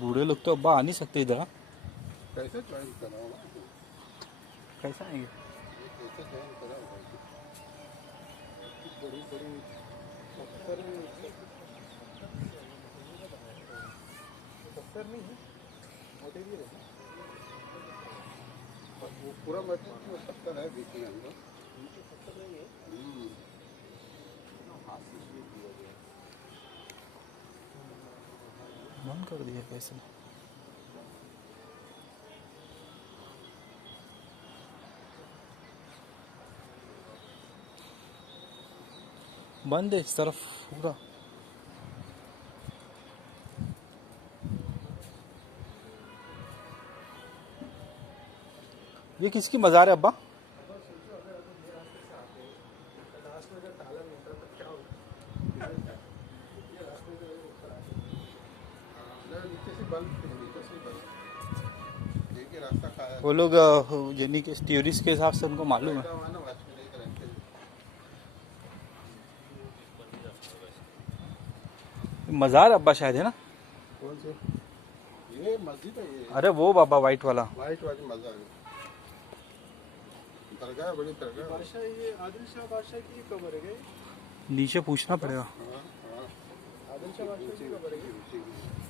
बूढ़े लोग तो अब्बा आ नहीं सकते इधर। कैसे ज्वाइन करा होगा? कैसा आएंगे? कैसे ज्वाइन करा होगा? बड़ी बड़ी दफ्तर नहीं है, मटेरियल है वो पूरा मटेरियल 70 है बीच में अंदर। हाथ से शुरू किया गया। बंद कर दिया कैसे? बंद है इस तरफ पूरा। ये किसकी मज़ार है अब्बा? वो लोग यानी कि टूरिस्ट के हिसाब से उनको मालूम है। मज़ार अब्बा शायद है ना? कौन से? ये मस्जिद है ये। अरे वो बाबा वाइट वाला। वाइट वाली मज़ार है। दरगाह बड़ी दरगाह। बादशाह ये आदिल शाह बादशाह की कब्र है। नीचे पूछना पड़ेगा। हाँ हाँ। आदिल शाह बादशाह की कब्र है।